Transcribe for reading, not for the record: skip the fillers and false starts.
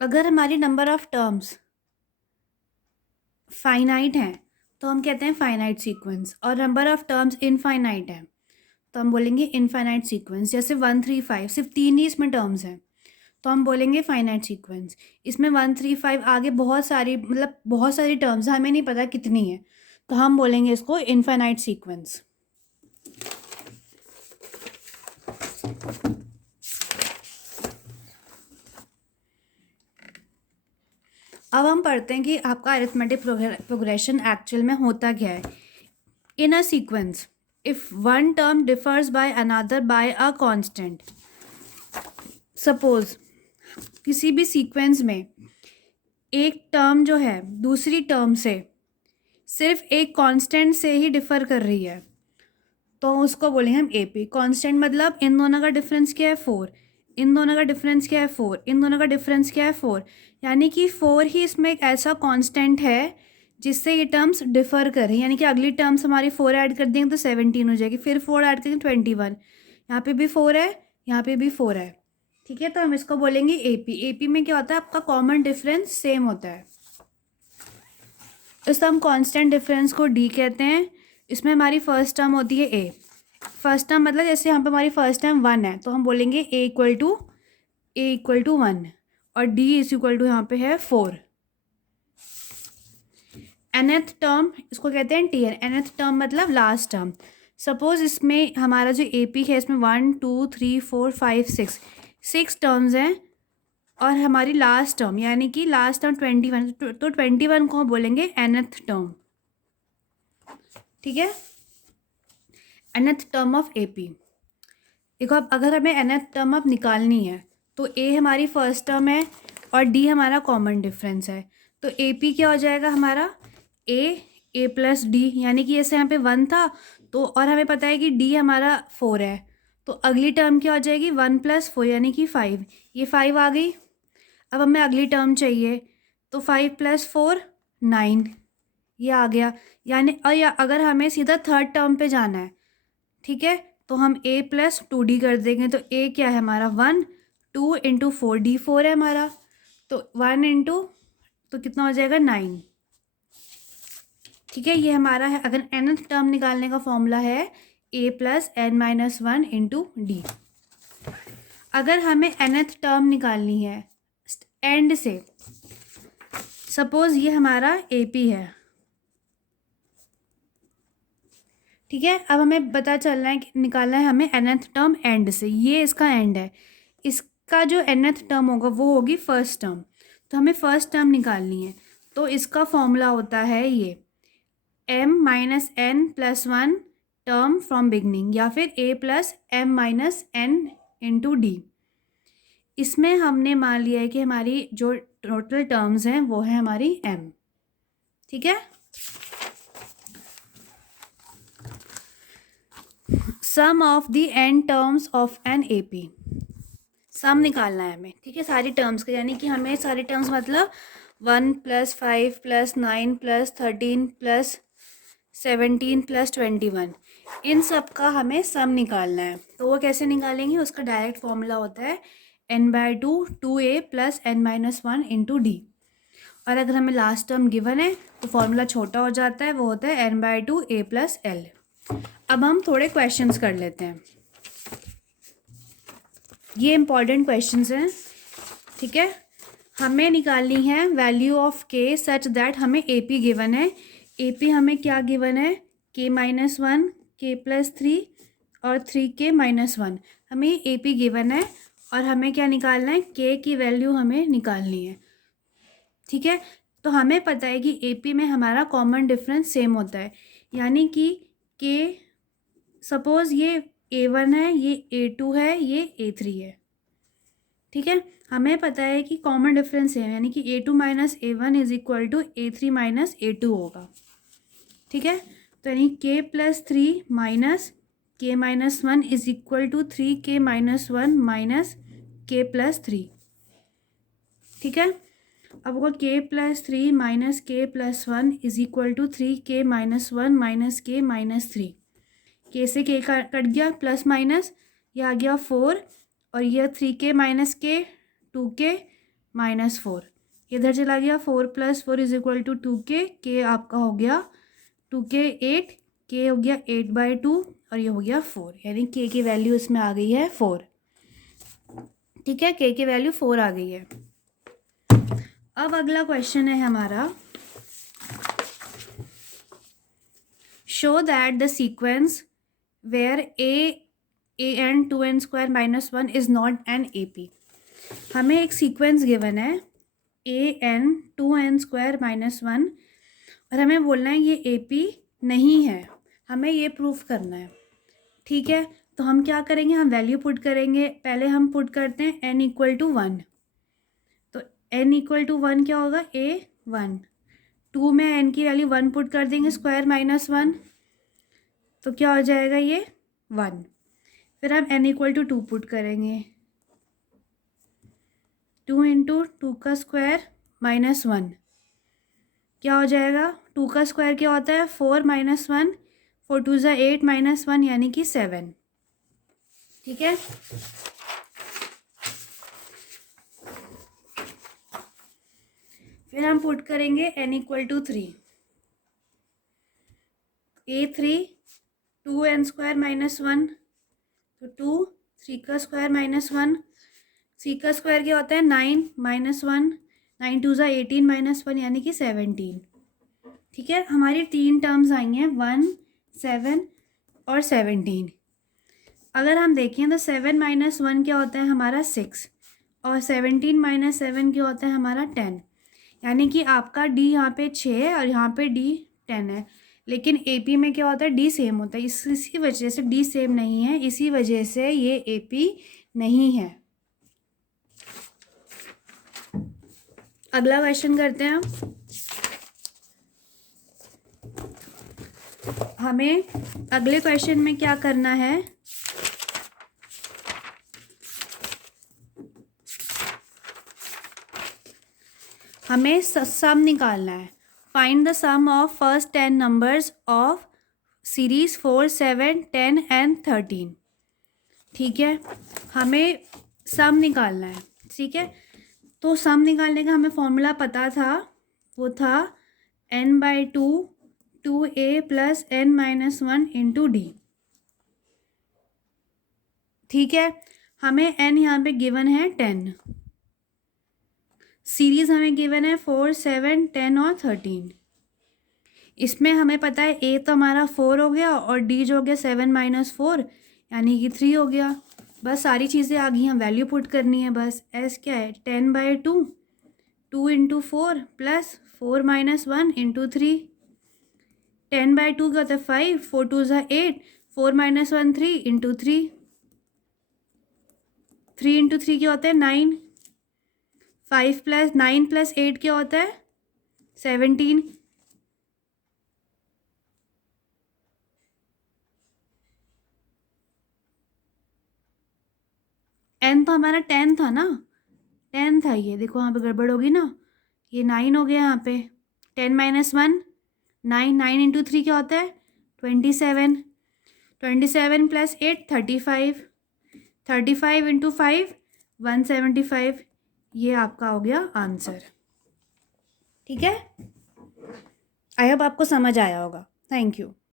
अगर हमारी number of terms finite हैं तो हम कहते हैं फाइनाइट सीक्वेंस, और नंबर ऑफ टर्म्स इनफाइनाइट है तो हम बोलेंगे इनफाइनाइट सीक्वेंस। जैसे 135 सिर्फ 3 ही इसमें टर्म्स हैं तो हम बोलेंगे फाइनाइट सीक्वेंस। इसमें 135 आगे बहुत सारी, मतलब बहुत सारी टर्म्स हमें नहीं पता कितनी है, तो हम बोलेंगे इसको इनफाइनाइट सीक्वेंस। अब हम पढ़ते हैं कि आपका अरिथमेटिक प्रोग्रेशन एक्चुअल में होता क्या है। In a sequence if one term differs by another by a constant, suppose किसी भी सीक्वेंस में एक टर्म जो है दूसरी टर्म से सिर्फ एक कांस्टेंट से ही डिफर कर रही है तो उसको बोलेंगे हम एपी। कांस्टेंट मतलब इन दोनों का डिफरेंस क्या है 4, इन दोनों का डिफरेंस क्या है 4, इन दोनों का डिफरेंस क्या है 4, यानी कि 4 ही इसमें एक ऐसा कांस्टेंट है जिससे ये टर्म्स डिफर कर रही हैं। यानी कि अगली टर्म्स हमारी 4 ऐड कर देंगे तो 17 हो जाएगी, फिर 4 ऐड करेंगे 21, यहाँ पे भी 4 है, यहाँ पे भी 4 है। ठीक है, तो हम इसको बोलेंगे एपी। एपी में क्या होता है, आपका कॉमन डिफरेंस सेम होता है। इस हम कांस्टेंट डिफरेंस को डी कहते हैं। इसमें हमारी फर्स्ट टर्म होती है ए। फर्स्ट टर्म मतलब जैसे यहाँ पे हमारी फर्स्ट टर्म 1 है तो हम बोलेंगे ए इक्वल टू 1, और डी इज इक्वल टू यहाँ पे है 4। nth टर्म इसको कहते हैं टी एन। nth टर्म मतलब लास्ट टर्म। सपोज इसमें हमारा जो ए पी है इसमें 1 2 3 4 5 6 टर्म्स हैं, और हमारी लास्ट टर्म यानी कि लास्ट टर्म 21, तो 21 को हम बोलेंगे nth टर्म। ठीक है, nth term of A P. देखो अब अगर हमें nth टर्म अब निकालनी है तो ए हमारी फर्स्ट टर्म है और डी हमारा कॉमन डिफरेंस है, तो ए पी क्या हो जाएगा हमारा ए प्लस डी, यानी कि जैसे यहाँ पे 1 था तो, और हमें पता है कि डी हमारा 4 है, तो अगली टर्म क्या हो जाएगी 1 + 4 यानी कि 5। ये 5 आ गई। अब हमें अगली टर्म चाहिए तो 5 + 4 9, ये आ गया। यानी और या अगर हमें सीधा थर्ड टर्म पे जाना है, ठीक है, तो हम ए प्लस 2d कर देंगे। तो ए क्या है हमारा 1, 2 × 4 d4 है हमारा, तो 1 इंटू तो कितना हो जाएगा 9। ठीक है, ये हमारा है। अगर nth टर्म निकालने का फॉर्मूला है a + n - 1 × d। अगर हमें nth टर्म निकालनी है एंड से, सपोज ये हमारा AP है, ठीक है, अब हमें पता चल रहा है कि निकालना है हमें nth टर्म एंड से, ये इसका एंड है। इसका जो nth टर्म होगा वो होगी फर्स्ट टर्म, तो हमें फर्स्ट टर्म निकालनी है। तो इसका फॉर्मूला होता है ये m - n + 1 term from beginning, या फिर a + m - n × d। इसमें हमने मान लिया है कि हमारी जो टोटल टर्म्स हैं वो है हमारी m। ठीक है, sum of the n terms of an AP। Sum निकालना है हमें, ठीक है, सारी टर्म्स का, यानी कि हमें सारी टर्म्स मतलब 1 + 5 + 9 + 13 + 17 + 21, इन सब का हमें सम निकालना है। तो वो कैसे निकालेंगे, उसका डायरेक्ट फॉर्मूला होता है n/2 2a + n - 1 × d। और अगर हमें लास्ट टर्म गिवन है तो फॉर्मूला छोटा हो जाता है, वो होता है n/2 a + l। अब हम थोड़े क्वेश्चंस कर लेते हैं, ये इंपॉर्टेंट क्वेश्चंस हैं। ठीक है, हमें निकालनी है value of k such that हमें AP गिवन है। AP हमें क्या गिवन है, k - 1 k + 3 और 3k - 1, हमें AP गिवन है और हमें क्या निकालना है, k की वैल्यू हमें निकालनी है। ठीक है, तो हमें पता है कि AP में हमारा कॉमन डिफरेंस सेम होता है, यानी कि k, सपोज ये A1 है, ये A2 है, ये A3 है। ठीक है, हमें पता है कि कॉमन डिफरेंस है, यानी कि A2 - A1 = A3 - A2 होगा। ठीक है, तो यानी k + 3 - k - 1 = 3k - 1 - k + 3। ठीक है, अब होगा k + 3 - k + 1 = 3k - 1 - k - 3। k से k का कट गया, प्लस माइनस, ये आ गया 4, और यह 3k - k 2k -4, इधर चला गया 4 + 4 = 2k, k आपका हो गया 2k 8, k हो गया 8/2 और ये हो गया 4, यानी k की वैल्यू इसमें आ गई है 4। ठीक है, k की वैल्यू 4 आ गई है। अब अगला क्वेश्चन है हमारा, show that the sequence where an 2n² - 1 is not an AP। हमें एक सीक्वेंस गिवन है an 2n² - 1 और हमें बोलना है ये AP नहीं है, हमें ये प्रूफ करना है। ठीक है, तो हम क्या करेंगे, हम वैल्यू पुट करेंगे। पहले हम पुट करते हैं n = 1, तो n = 1 क्या होगा, A1। 2 में n की वैल्यू 1 पुट कर देंगे, स्क्वायर -1, तो क्या हो जाएगा ये 1। फिर हम n = 2 पुट करेंगे, 2 × 2 का स्क्वायर -1, क्या हो जाएगा, 2 का स्क्वायर क्या होता है 4 - 1, 4 2 = 8 - 1 यानी कि 7। ठीक है, फिर हम पुट करेंगे n = 3, A3 2n² - 1, तो 2, 3 का स्क्वायर -1, c का स्क्वायर क्या होता है 9 - 1, 9 2 = 18 - 1 यानी कि 17। ठीक है, हमारी 3 टर्म्स आई हैं 1, 7 और 17। अगर हम देखें तो 7 - 1 क्या होता है हमारा 6 और 17 - 7 क्या होता है हमारा 10, यानी कि आपका D यहाँ पे 6 है और यहाँ पे D 10 है, लेकिन AP में क्या होता है D सेम होता है। इसी वजह से D सेम नहीं है, इसी वजह से ये AP नहीं है। अगला क्वेश्चन करते हैं हम। हमें अगले क्वेश्चन में क्या करना है, हमें सम निकालना है। Find the sum of first 10 numbers of series 4, 7, 10 and 13। ठीक है, हमें सम निकालना है। ठीक है, तो सम निकालने का हमें फॉर्मूला पता था, वो था n/2 2a + n - 1 × d। ठीक है, हमें n यहाँ पे गिवन है 10, सीरीज हमें गिवन है 4, 7, 10 और 13। इसमें हमें पता है a तो हमारा 4 हो गया और d जो हो गया 7 - 4 यानी कि 3 हो गया। बस सारी चीज़ें आ गई, हम वैल्यू पुट करनी है बस। s क्या है 10/2, 2 × 4 + 4 - 1 × 3। 10/2 क्या होता है 5, 4 2 = 8, 4 - 1 3 × 3, 3 × 3 क्या होता है 9, 5 + 9 + 8 क्या होता है 17। n तो हमारा 10 था ना, 10 था ये, देखो यहाँ पे गड़बड़ होगी ना, ये 9 हो गया यहाँ पे। 10 - 1 9, 9 × 3 क्या होता है 27, 27 + 8 35, 35 × 5 175, ये आपका हो गया आंसर। ठीक है, आई होप आपको समझ आया होगा। Thank you.